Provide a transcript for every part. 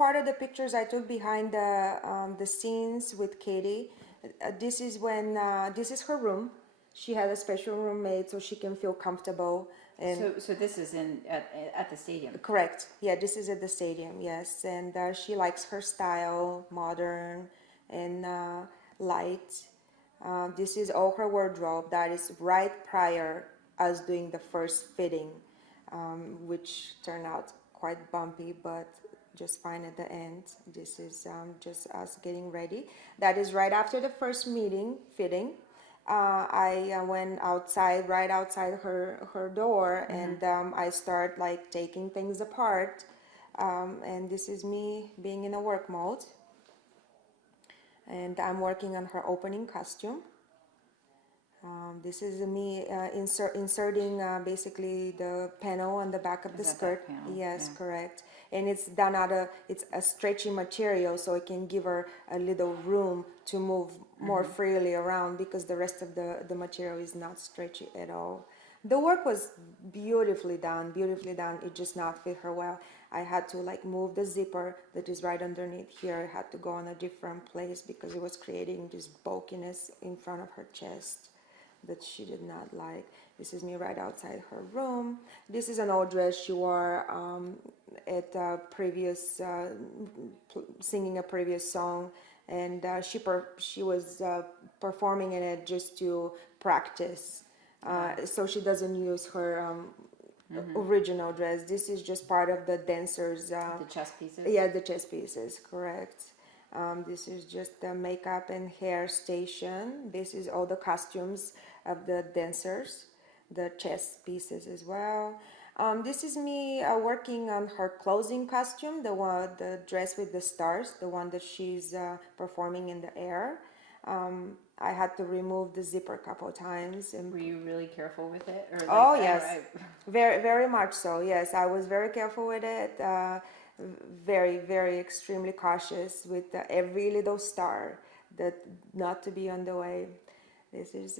part of the pictures I took behind the scenes with Katy. This is when this is her room. She had a special roommate so she can feel comfortable. And so this is at the stadium. correct, yeah, this is at the stadium, yes. And she likes her style, modern and light. This is all her wardrobe. That is right prior us doing the first fitting, which turned out quite bumpy, but just fine at the end. This is just us getting ready. That is right after the first fitting. I went outside, right outside her door, and I start like taking things apart. And this is me being in a work mode. And I'm working on her opening costume. This is me inserting basically the panel on the back of the skirt. Yes, yeah. Correct. And it's done it's a stretchy material, so it can give her a little room to move more freely around because the rest of the material is not stretchy at all. The work was beautifully done, beautifully done. It just not fit her well. I had to like move the zipper that is right underneath here. I had to go on a different place because it was creating this bulkiness in front of her chest that she did not like. This is me right outside her room. This is an old dress she wore at a previous singing a previous song, and she was performing in it just to practice. So she doesn't use her original dress. This is just part of the dancers. The chest pieces? Yeah, the chest pieces, correct. This is just the makeup and hair station. This is all the costumes of the dancers, the chest pieces as well. This is me working on her closing costume, the dress with the stars, the one that she's performing in the air. I had to remove the zipper a couple of times. And were you really careful with it? Or oh yes, very very much so. Yes, I was very careful with it. Very very extremely cautious with every little star that not to be on the way. This is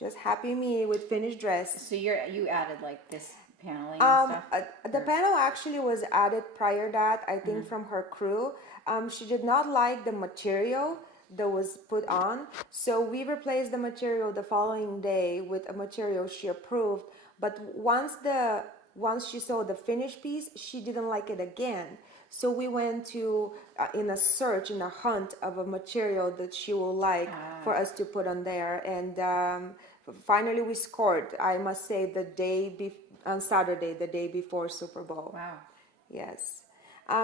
just happy me with finished dress. So you added like this paneling and stuff? The panel actually was added prior that, I think, from her crew. She did not like the material that was put on, so we replaced the material the following day with a material she approved. But once she saw the finished piece, she didn't like it again. So we went to in a hunt of a material that she will like for us to put on there. And finally we scored, I must say, on Saturday, the day before Super Bowl. Wow. Yes.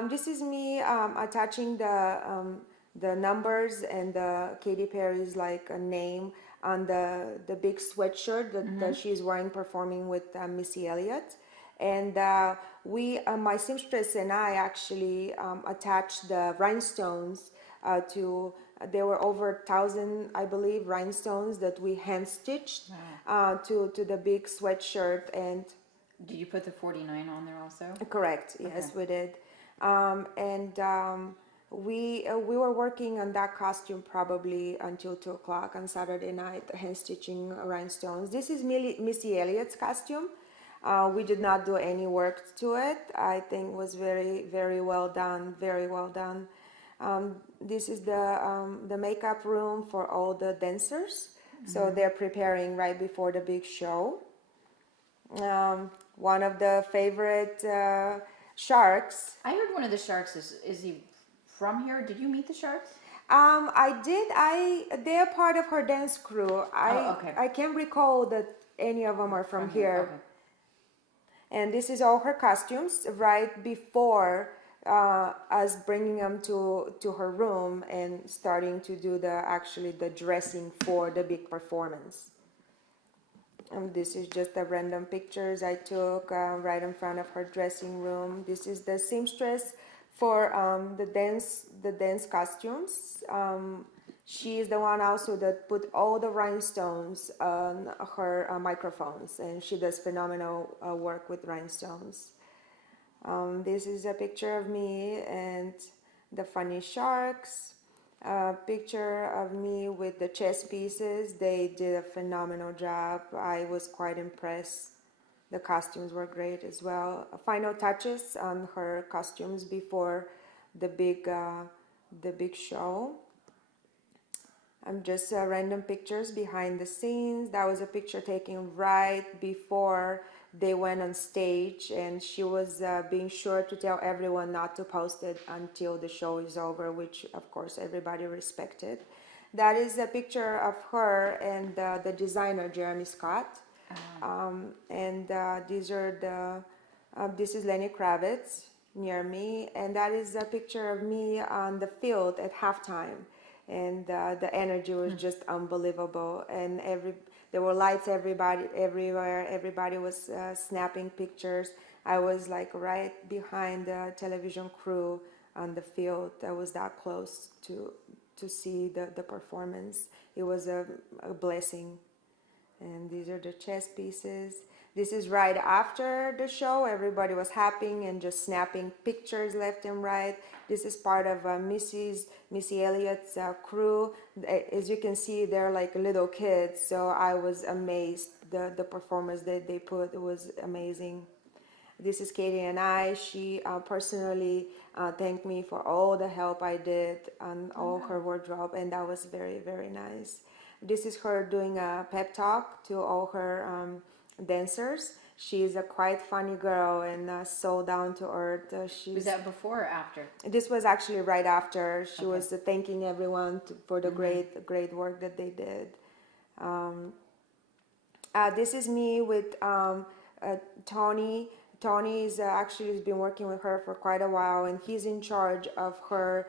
This is me attaching the numbers and the Katy Perry's like a name on the big sweatshirt that she's wearing performing with Missy Elliott. And my seamstress and I actually attached the rhinestones there were over 1,000, I believe, rhinestones that we hand stitched to the big sweatshirt. And did you put the 49 on there also? Correct. Yes, we did. We were working on that costume probably until 2 o'clock on Saturday night, hand stitching rhinestones. This is Missy Elliott's costume. We did not do any work to it. I think it was very, very well done. Very well done. This is the makeup room for all the dancers. So they're preparing right before the big show. One of the favorite sharks. I heard one of the sharks is he from here? Did you meet the sharks? I did. They're part of her dance crew. I can't recall that any of them are from here. Okay. And this is all her costumes right before us bringing them to her room and starting to do the dressing for the big performance. This is just the random pictures I took right in front of her dressing room. This is the seamstress for the dance costumes. She is the one also that put all the rhinestones on her microphones, and she does phenomenal work with rhinestones. This is a picture of me and the funny sharks. A picture of me with the chess pieces. They did a phenomenal job. I was quite impressed. The costumes were great as well. Final touches on her costumes before the big show. I'm just random pictures behind the scenes. That was a picture taken right before they went on stage, and she was being sure to tell everyone not to post it until the show is over, which of course everybody respected. That is a picture of her and the designer Jeremy Scott. And these are this is Lenny Kravitz near me, and that is a picture of me on the field at halftime. And the energy was just unbelievable, and there were lights everywhere. Everybody was snapping pictures. I was like right behind the television crew on the field. I was that close to see the performance. It was a blessing. And these are the chess pieces. This is right after the show. Everybody was happy and just snapping pictures left and right. This is part of Missy Elliott's crew. As you can see, they're like little kids. So I was amazed. The performance that they put was amazing. This is Katy and I. She personally thanked me for all the help I did on all her wardrobe, and that was very, very nice. This is her doing a pep talk to all her dancers. She's a quite funny girl and so down to earth. Was that before or after? This was actually right after. She was thanking everyone for the great work that they did. This is me with Tony. Tony is actually has been working with her for quite a while, and he's in charge of her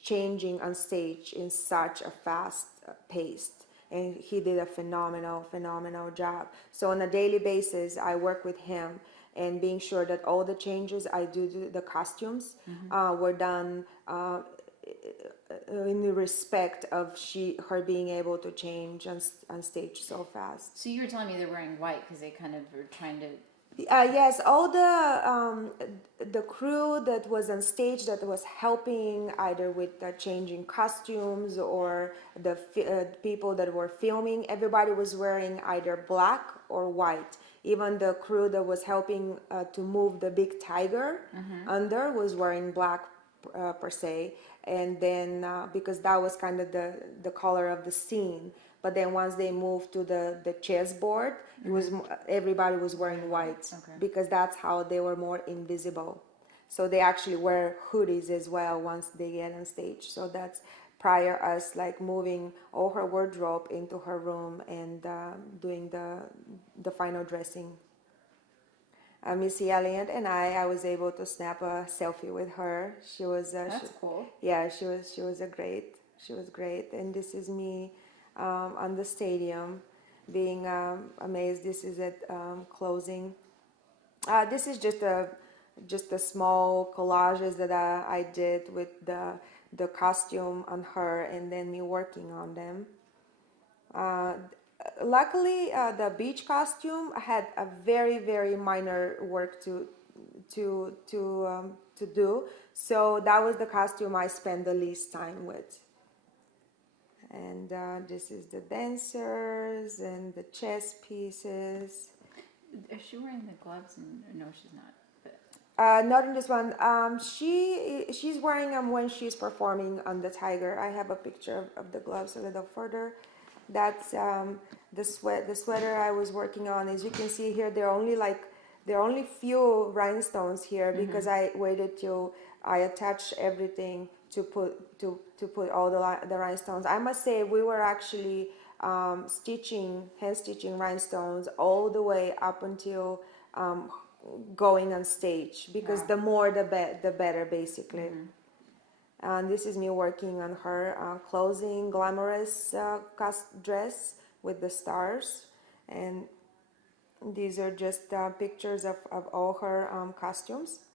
changing on stage in such a fast pace. And he did a phenomenal job. So on a daily basis, I work with him and being sure that all the changes I do to the costumes were done in the respect of her being able to change on stage so fast. So you were telling me they're wearing white because they kind of were trying to. Yes, all the crew that was on stage that was helping either with the changing costumes or the people that were filming, everybody was wearing either black or white. Even the crew that was helping to move the big tiger under was wearing black per se. And then because that was kind of the color of the scene. But then once they moved to the chessboard, it was everybody was wearing white because that's how they were more invisible. So they actually wear hoodies as well once they get on stage. So that's prior us like moving all her wardrobe into her room and doing the final dressing. Missy Elliott and I was able to snap a selfie with her. She was That's cool. Yeah, she was great. And this is me on the stadium being amazed. This is at closing. This is just a small collages that I did with the costume on her and then me working on them. Luckily, the beach costume had a very minor work to do. So that was the costume I spent the least time with. And this is the dancers and the chess pieces. Is she wearing the gloves? No, she's not. Not in this one. She's wearing them when she's performing on the tiger. I have a picture of the gloves a little further. That's the sweater I was working on. As you can see here, there are only few rhinestones here because I waited till I attached everything to put all the rhinestones. I must say we were actually hand stitching rhinestones all the way up until going on stage because the more the better basically. And this is me working on her closing glamorous dress with the stars. And these are just pictures of all her costumes.